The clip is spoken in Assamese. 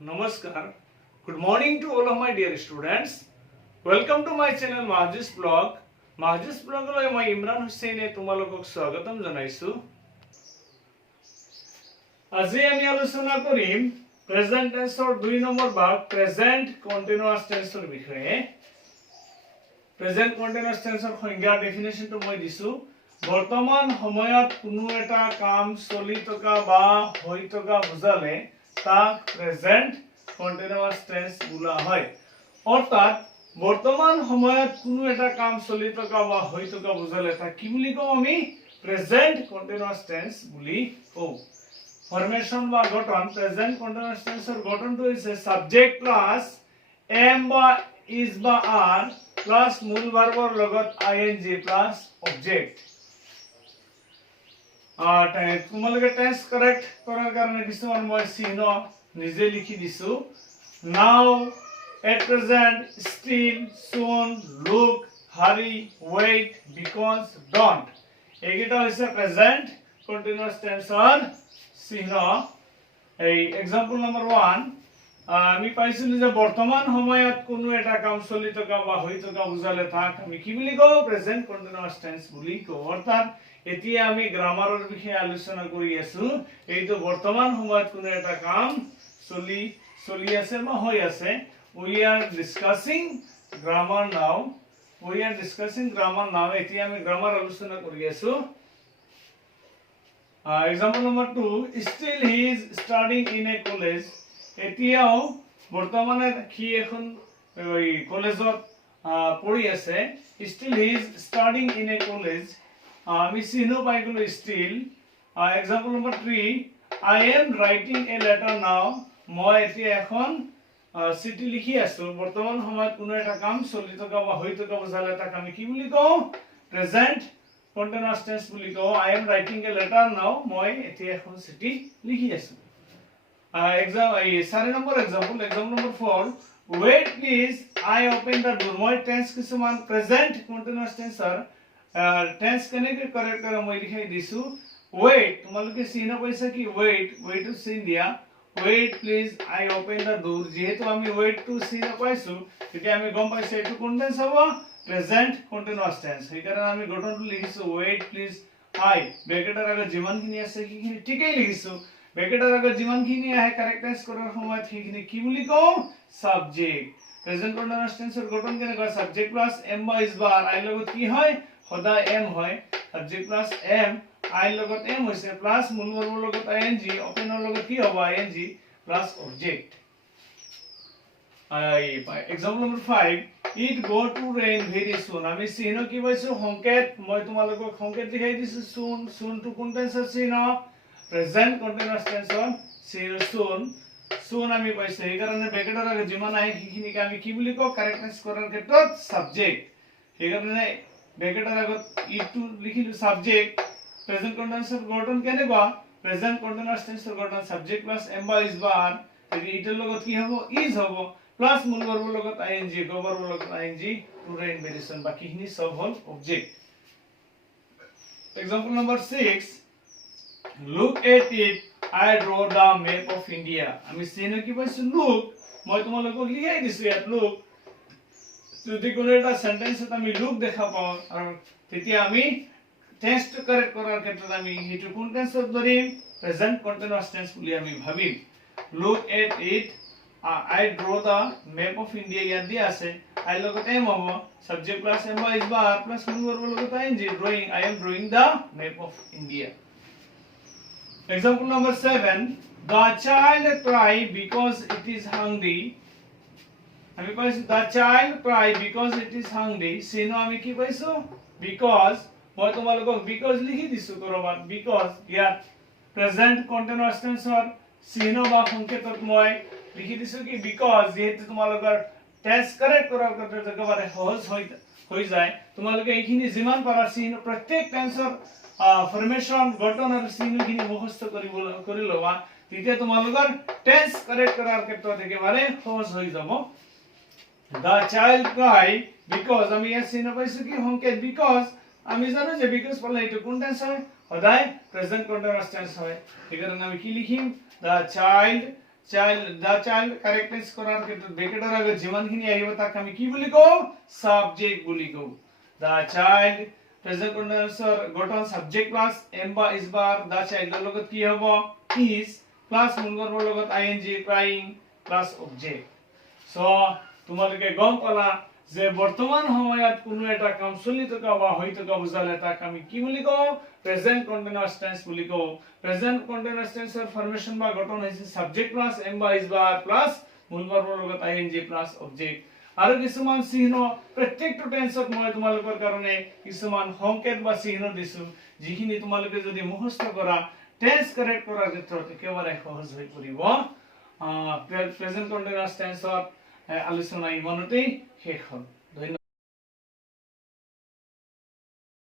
Namaskar. Good morning to all of my dear students. Welcome to my channel Mahajis Blog. Mahajis Blog লৈ মই ইমৰান হুছেইনে তোমালোকক স্বাগতম জনাইছো। আজি আমি আলোচনা কৰিম প্ৰেজেন্ট টেন্সৰ 2 নম্বৰ ভাগ প্ৰেজেন্ট কন্টিনিউয়াস টেন্সৰ বিষয়ে। প্ৰেজেন্ট কন্টিনিউয়াস টেন্সৰ সংজ্ঞা ডেফিনেশনটো মই দিছো। বৰ্তমান সময়ত কোনো এটা কাম চলি থকা বা হৈ থকা বুজালে তাক প্ৰেজেন্ট কন্টিনিউয়াস টেন্স বোলা হয়। অৰ্থাৎ বৰ্তমান সময়ত কোনো এটা কাম চলি থকা বা হৈ থকা বুজালে তাক কি বুলি কওঁ আমি প্ৰেজেন্ট কন্টিনিউয়াস টেন্স বুলি কওঁ। ফৰ্মেশন বা গঠন প্ৰেজেন্ট কন্টিনিউয়াস টেন্সৰ গঠনটো হৈছে সাবজেক্ট প্লাস এম বা ইজ বা আৰ প্লাস মূল ভাৰ্বৰ লগত আইএনজি প্লাস অবজেক্ট। তোমালোকে টেন্স কাৰেক্ট কৰাৰ কাৰণে কিছুমান মই চিহ্ন নিজে লিখি দিছো। নাও, at present, still, soon, look, hurry, wait, because, don't. এইকেইটা হৈছে প্ৰেজেন্ট কন্টিনিউয়াস টেন্সৰ চিহ্ন। এই এক্সাম্পল নম্বৰ 1 আমি পাইছিলো যে বৰ্তমান সময়ত কোনো এটা কাম চলি থকা বা হৈ থকা বুজালে তাক আমি কি বুলি কওঁ প্ৰেজেন্ট কন্টিনিউয়াস টেন্স বুলি কওঁ। অৰ্থাৎ এতিয়া আমি গ্ৰামাৰৰ বিষয়ে আলোচনা কৰি আছো। এইটো বৰ্তমান সময়ত কোনো এটা কাম চলি আছে বা হৈ আছে। We are discussing grammar now. এতিয়া আমি গ্ৰামাৰ আলোচনা কৰি আছো। Example number 2, still he is studying in a college. এতিয়াও বৰ্তমানে কি এখন কলেজত পঢ়ি আছে। Still he is studying in a college. আমি চিহ্ন পাই গলো still. Example number 3, I am writing a letter now. মই এতিয়া এখন চিঠি লিখি আছো। বৰ্তমান সময়ত কোনো এটা কাম চলি থকা বা হৈ থকা বুজালে তাক আমি কি বুলি কওঁ প্ৰেজেন্ট কন্টিনিউয়াস টেন্স বুলি কওঁ। I am writing a letter now. মই এতিয়া এখন চিঠি লিখি আছো। চাৰি number example number 4, wait please, I open the door. মই টেন্স কিছুমান প্ৰেজেন্ট কন্টিনিউয়াস টেন্সৰ টেন্স কেনেকৈ কাৰেক্ট কৰে মই লিখাই দিছো। wait, তোমালোকে চিহ্ন পাইছা কি wait চিহ্ন দিয়া। wait please, I open the door. যেহেতু আমি wait to চিহ্ন পাইছো তেতিয়া আমি গম পাইছো এইটো কোন টেন্স হ'ব প্ৰেজেন্ট কন্টিনিউয়াস টেন্স। সেইকাৰণে আমি গঠনটো লিখিছো wait please I ব্ৰেকেটৰ আগত যিমানখিনি আছে সেইখিনি ঠিকই লিখিছো। ব্ৰেকেটৰ আগত যিমানখিনি আহে কাৰেক্টাইজ কৰাৰ সময়ত সেইখিনি কি বুলি কওঁ সাবজেক্ট। প্ৰেজেন্ট কন্টিনিউয়াস টেন্সৰ গঠন কেনেকৈ সাবজেক্ট প্লাস এম বা ইজ বা আই লগত কি হয় সদায় এম হয়। সাবজেক্ট প্লাস এম আই লগত এম হৈছে প্লাস মূল ভাৰ্বৰ লগত আইএনজি অপেনৰ লগত কি হ'ব ING plus object. Example number 5, it go to rain very soon. আমি চিহ্ন কি পাইছো সংকেত। মই তোমালোকক সংকেত লিখাই দিছো soon to কোন টেন্সৰ চিহ্ন প্ৰেজেন্ট কন্টিনিউয়াস টেন্সৰ চিহ্ন soon আমি পাইছো। সেইকাৰণে ব্ৰেকেটৰ আগত যিমান আহে সেইখিনিকে আমি কি বুলি কওঁ কাৰেক্টনেছ কৰাৰ ক্ষেত্ৰত সাবজেক্ট। সেইকাৰণে ব্ৰেকেটৰ আগত ইটো লিখিলো সাবজেক্ট। প্ৰেজেন্ট কন্টিনিউয়াসৰ গঠন কেনেকুৱা প্ৰেজেন্ট কন্টিনিউয়াস টেন্সৰ গঠন সাবজেক্ট প্লাস এম বা ইজ বা আৰ তেতিয়া ইটোৰ লগত কি হ'ব ইজ হ'ব প্লাস মূল ভাৰ্বৰ লগত আইএনজি গো ভাৰ্বৰ লগত আইএনজি টু ৰেইন ভেৰিয়েশন বাকিখিনি সব হ'ল object. Example number 6, look at it, I draw the map of India. আমি চিহ্ন কি পাইছো look। মই তোমালোকক লিখাই দিছো ইয়াত look। যদি কোনো এটা সেন্টেন্সত আমি look দেখা পাওঁ আৰু তেতিয়া আমি টেন্স টু কাৰেক্ট কৰাৰ ক্ষেত্ৰত আমি হেতু কোন টেন্সত ধৰিম প্ৰেজেন্ট কন্টিনিউয়াস টেন্স বুলি আমি ভাবিম। look at it, I draw the map of India ইয়াত দিয়া আছে। I লগত এম হ'ব সাবজেক্ট প্লাস এম বা ইজ বা আৰ প্লাস মূল ভাৰ্বৰ লগত ING drawing, I am drawing the map of India. Example number 7, the child cry because it is hungry. আমি পাইছো the child cry because it is hungry. চিহ্ন আমি কি পাইছো because। মই তোমালোকক because লিখি দিছো কৰবাত because ইয়াত প্ৰেজেন্ট কন্টিনিউয়াস টেন্সৰ চিহ্ন বা সংকেতত মই লিখি দিছো কি because। যেহেতু তোমালোকৰ টেন্স কাৰেক্ট কৰাৰ ক্ষেত্ৰত একেবাৰে সহজ হৈ যায় তোমালোকে এইখিনি যিমান পাৰা চিহ্ন প্ৰত্যেক টেন্সৰ ফৰ্মেশন গঠন আৰু চিহ্নখিনি মুখস্থ কৰি লবা তেতিয়া তোমালোকৰ টেন্স কাৰেক্ট কৰাৰ ক্ষেত্ৰত একেবাৰে সহজ হৈ যাব। the child cry because আমি ইয়াত চিহ্ন পাইছো কি সংকেত because। আমি জানো যে because পালে এইটো কোন টেন্স হয় সদায় প্ৰেজেন্ট কন্টিনিউয়াস টেন্স হয়। সেইকাৰণে আমি কি লিখিম the child child correctness কৰাৰ ক্ষেত্ৰত ব্ৰেকেটৰ আগত যিমানখিনি আহিব তাক আমি কি বুলি কওঁ সাবজেক্ট বুলি কওঁ the child present continuous গঠন সাবজেক্ট প্লাস am বা is bar the child ৰ লগত কি হ'ব is প্লাস মূল বৰ্গৰ লগত ing crying plus object so তোমালোকে গম পালা যে বৰ্তমান সময়ত কোনো এটা কাম চলি থকা বা হৈ থকা বুজালে তাক আমি কি বুলি কওঁ প্ৰেজেন্ট কন্টিনিউয়াস টেন্স বুলি কওঁ প্ৰেজেন্ট কন্টিনিউয়াস টেন্সৰ ফৰ্মেশন বা গঠন হৈছে সাবজেক্ট প্লাস am বা is bar প্লাস মূল বৰ্গৰ লগত ing প্লাস object আৰু কিছুমান চিহ্ন প্ৰত্যেকটো টেন্সত মই তোমালোকৰ কাৰণে কিছুমান সংকেত বা চিহ্ন দিছো যিখিনি তোমালোকে যদি মুখস্থ কৰা টেন্স কাৰেক্ট কৰাৰ ক্ষেত্ৰত একেবাৰে সহজ হৈ পৰিব প্ৰেজেন্ট কন্টিনিউয়াস টেন্সৰ আলোচনা ইমানতেই শেষ হ'ল